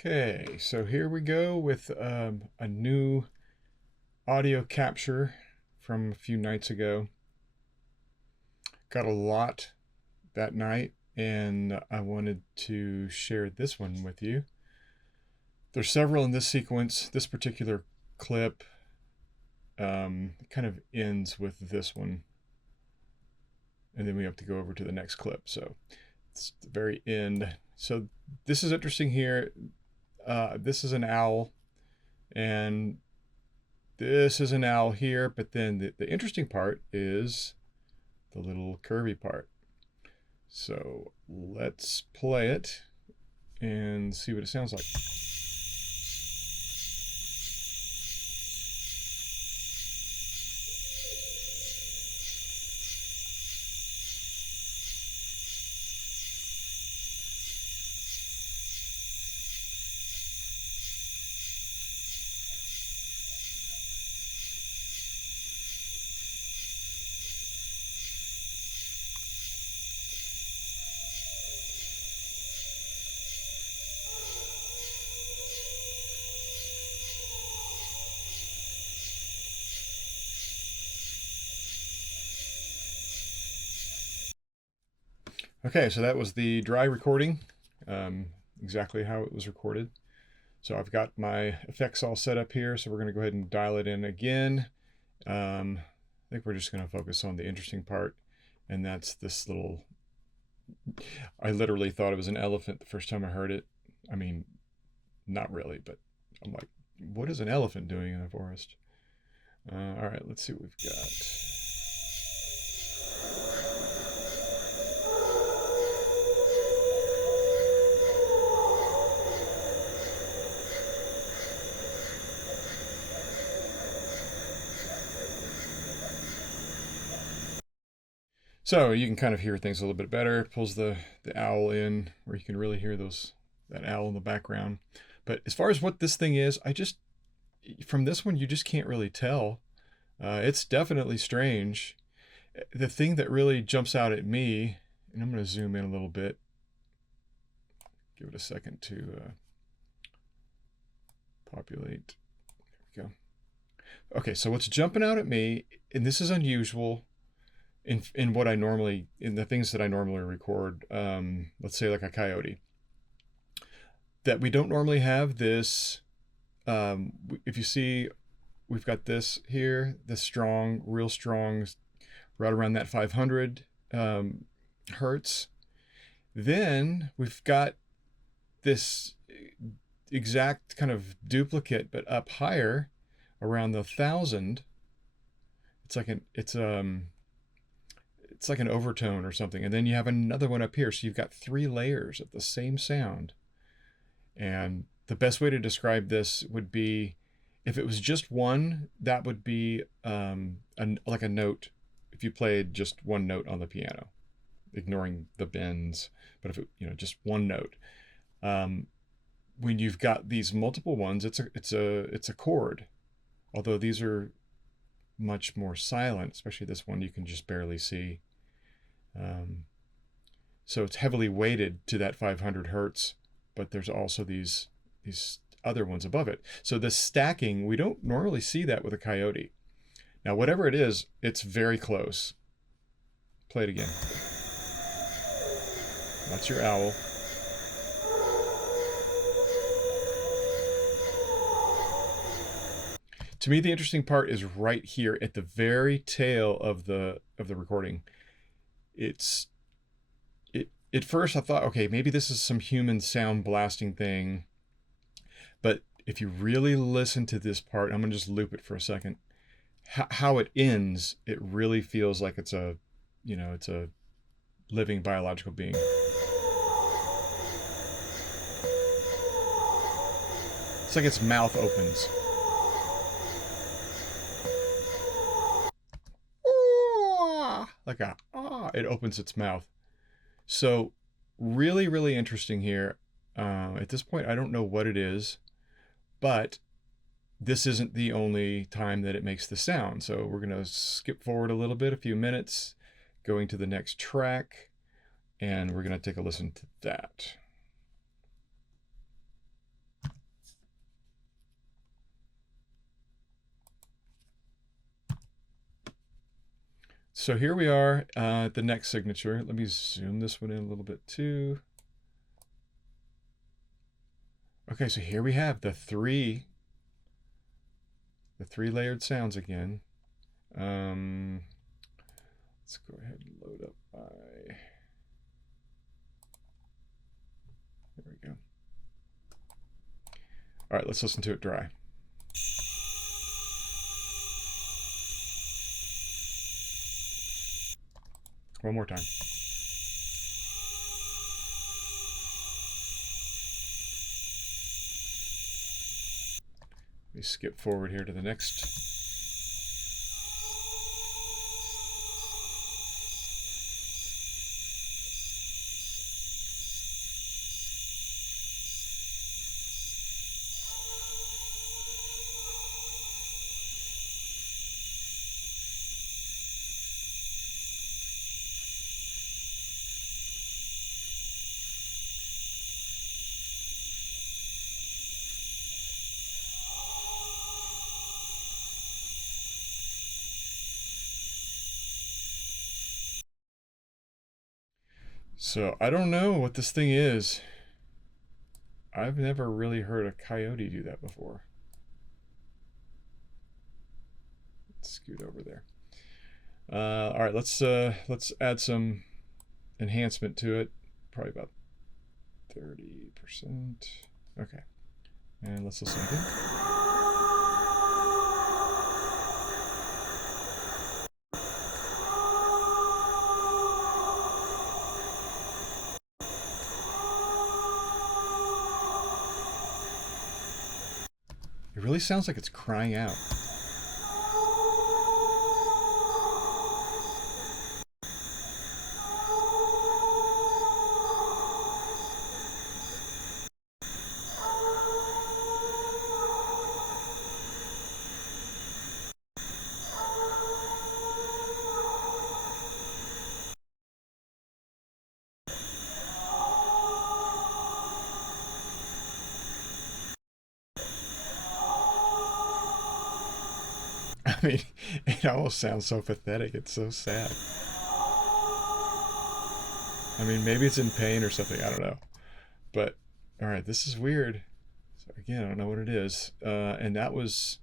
Okay, so here we go with a new audio capture from a few nights ago. Got a lot that night, and I wanted to share this one with you. There's several in this sequence. This particular clip kind of ends with this one, and then we have to go over to the next clip. So it's the very end. So this is interesting here. This is an owl, and this is an owl here, but then the interesting part is the little curvy part. So let's play it and see what it sounds like. Okay, so that was the dry recording, exactly how it was recorded. So I've got my effects all set up here, so we're going to go ahead and dial it in again. I think we're just going to focus on the interesting part, and that's this little... I literally thought it was an elephant the first time I heard it. I mean, not really, but I'm like, what is an elephant doing in the forest? All right, let's see what we've got. So you can kind of hear things a little bit better. It pulls the owl in where you can really hear that owl in the background. But as far as what this thing is, from this one, you just can't really tell. It's definitely strange. The thing that really jumps out at me, and I'm going to zoom in a little bit, give it a second to populate. There we go. Okay, so what's jumping out at me, and this is unusual in what I normally, in the things that I normally record, let's say like a coyote, that we don't normally have this. If you see, we've got this here, this strong, real strong, right around that 500 hertz. Then we've got this exact kind of duplicate, but up higher, around the 1,000. It's like an overtone or something. And then you have another one up here. So you've got 3 layers of the same sound. And the best way to describe this would be, if it was just one, that would be like a note. If you played just one note on the piano, ignoring the bends, but if it, just one note. When you've got these multiple ones, it's a chord. Although these are much more silent, especially this one you can just barely see. So it's heavily weighted to that 500 hertz, but there's also these other ones above it. So the stacking, we don't normally see that with a coyote. Now, whatever it is, it's very close. Play it again. That's your owl. To me, the interesting part is right here at the very tail of the recording. At first I thought, okay, maybe this is some human sound blasting thing. But if you really listen to this part, I'm gonna just loop it for a second. How it ends, it really feels like it's a living biological being. It's like its mouth opens. Like it opens its mouth. So really, really interesting here. At this point, I don't know what it is, but this isn't the only time that it makes the sound. So we're going to skip forward a little bit, a few minutes, going to the next track, and we're going to take a listen to that. so here we are at the next signature. Let me zoom this one in a little bit too. Okay, so here we have the three layered sounds again. Let's go ahead and load up my. There we go. All right, let's listen to it dry. One more time. Let me skip forward here to the next. So I don't know what this thing is. I've never really heard a coyote do that before. Let's scoot over there. All right, let's add some enhancement to it. Probably about 30%. Okay, and let's listen again. It really sounds like it's crying out. I mean, it almost sounds so pathetic. It's so sad. I mean, maybe it's in pain or something. I don't know. But, all right, this is weird. So, again, I don't know what it is. And that was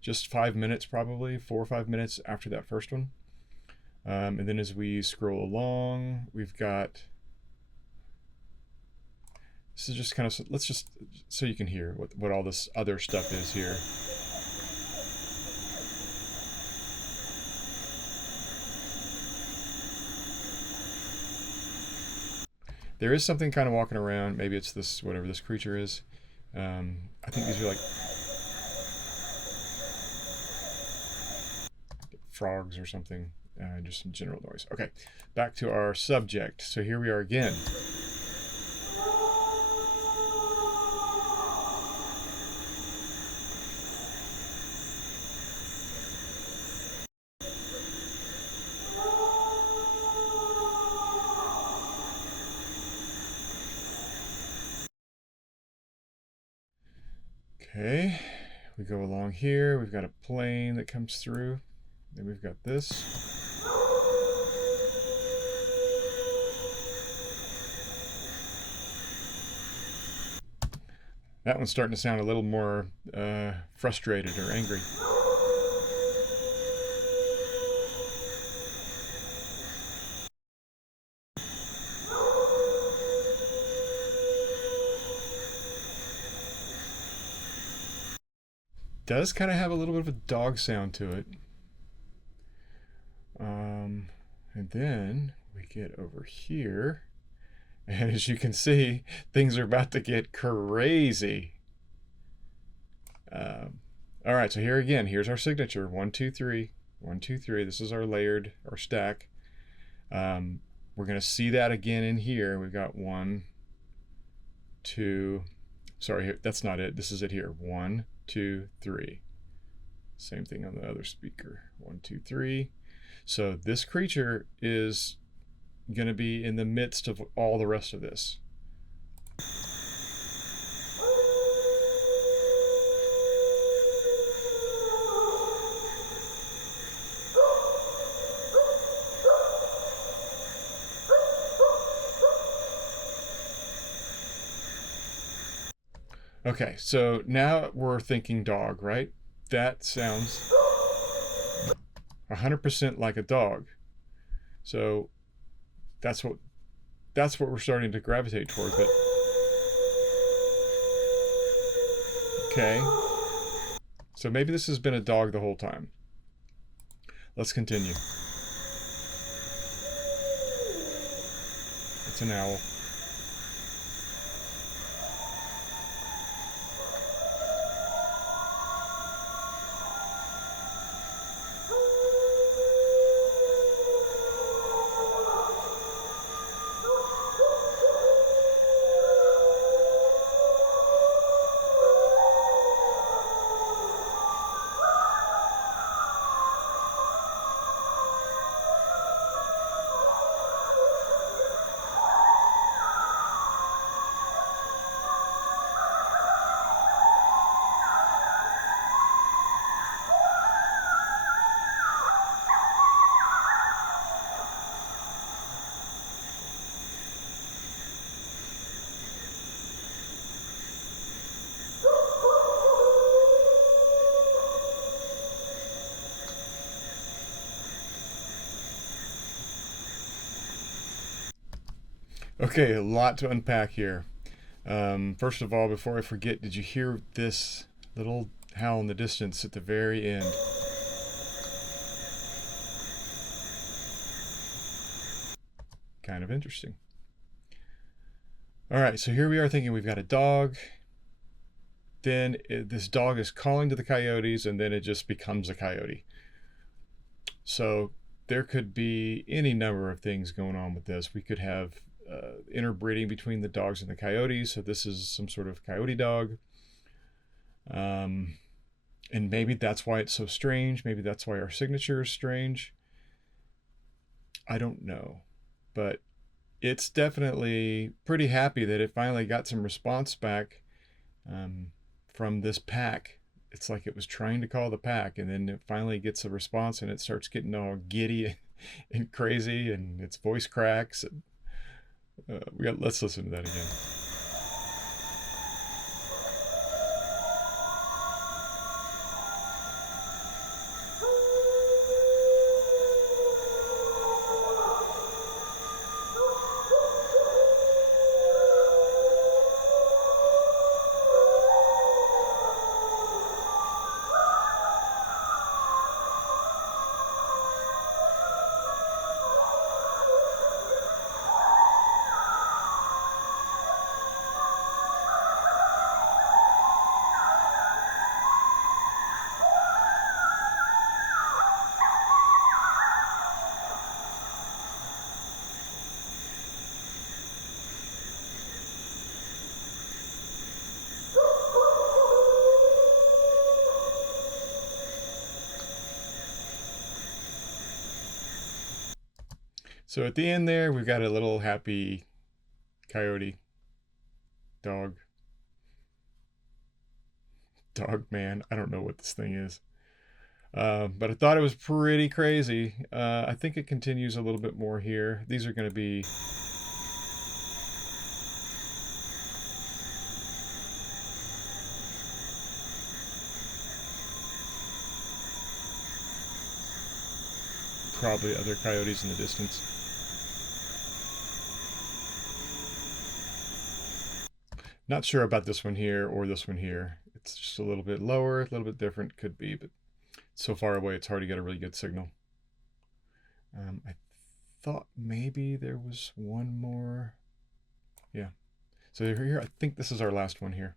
just 5 minutes, probably 4 or 5 minutes after that first one. And then as we scroll along, we've got. This is just kind of. Let's just. So you can hear what all this other stuff is here. There is something kind of walking around. Maybe it's this, whatever this creature is. I think these are like frogs or something. Just some general noise. Okay, back to our subject. So here we are again. Okay, we go along here. We've got a plane that comes through. Then we've got this. That one's starting to sound a little more frustrated or angry. Does kind of have a little bit of a dog sound to it. And then we get over here. And as you can see, things are about to get crazy. All right, so here again, here's our signature. 1, 2, 3. 1, 2, 3. This is our layered, our stack. We're going to see that again in here. We've got 1, 2. Sorry, that's not it. This is it here. 1, 2, 3. Same thing on the other speaker. 1, 2, 3. So this creature is going to be in the midst of all the rest of this. Okay, so now we're thinking dog, right? That sounds 100% like a dog. So that's what we're starting to gravitate toward. But okay, so maybe this has been a dog the whole time. Let's continue. It's an owl. Okay, a lot to unpack here. First of all, before I forget, did you hear this little howl in the distance at the very end? Kind of interesting. All right, so here we are thinking we've got a dog. Then this dog is calling to the coyotes, and then it just becomes a coyote. So there could be any number of things going on with this. We could have interbreeding between the dogs and the coyotes. So this is some sort of coyote dog. And maybe that's why it's so strange. Maybe that's why our signature is strange. I don't know. But it's definitely pretty happy that it finally got some response back from this pack. It's like it was trying to call the pack, and then it finally gets a response, and it starts getting all giddy and crazy, and its voice cracks. Let's listen to that again. So at the end there, we've got a little happy coyote dog. Dog man. I don't know what this thing is. But I thought it was pretty crazy. I think it continues a little bit more here. These are going to be probably other coyotes in the distance. Not sure about this one here or this one here. It's just a little bit lower, a little bit different, could be, but so far away it's hard to get a really good signal. I thought maybe there was one more. Yeah. So here, I think this is our last one here.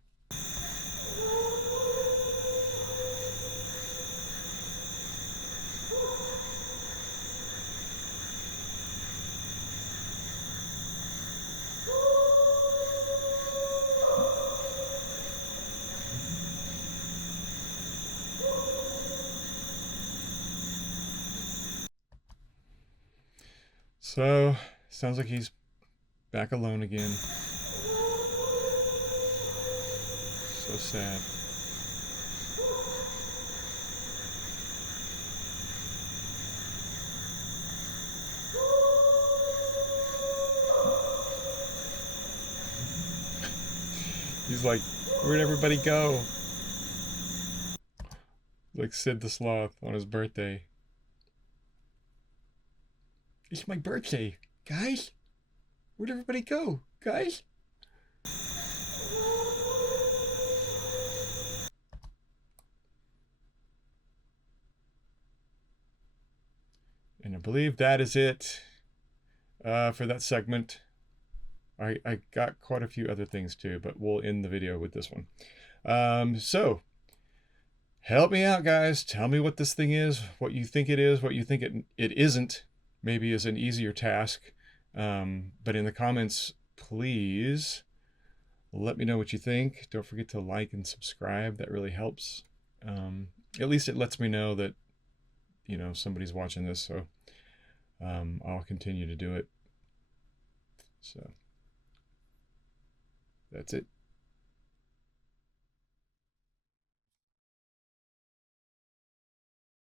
So, sounds like he's back alone again. So sad. He's like Where'd everybody go? Like Sid the Sloth on his birthday. It's my birthday, guys. Where'd everybody go, guys? And I believe that is it for that segment. I got quite a few other things too, but we'll end the video with this one. So help me out, guys. Tell me what this thing is, what you think it is, what you think it isn't. Maybe is an easier task. But in the comments, please let me know what you think. Don't forget to like and subscribe. That really helps. At least it lets me know that, you know, somebody's watching this. So I'll continue to do it. So that's it.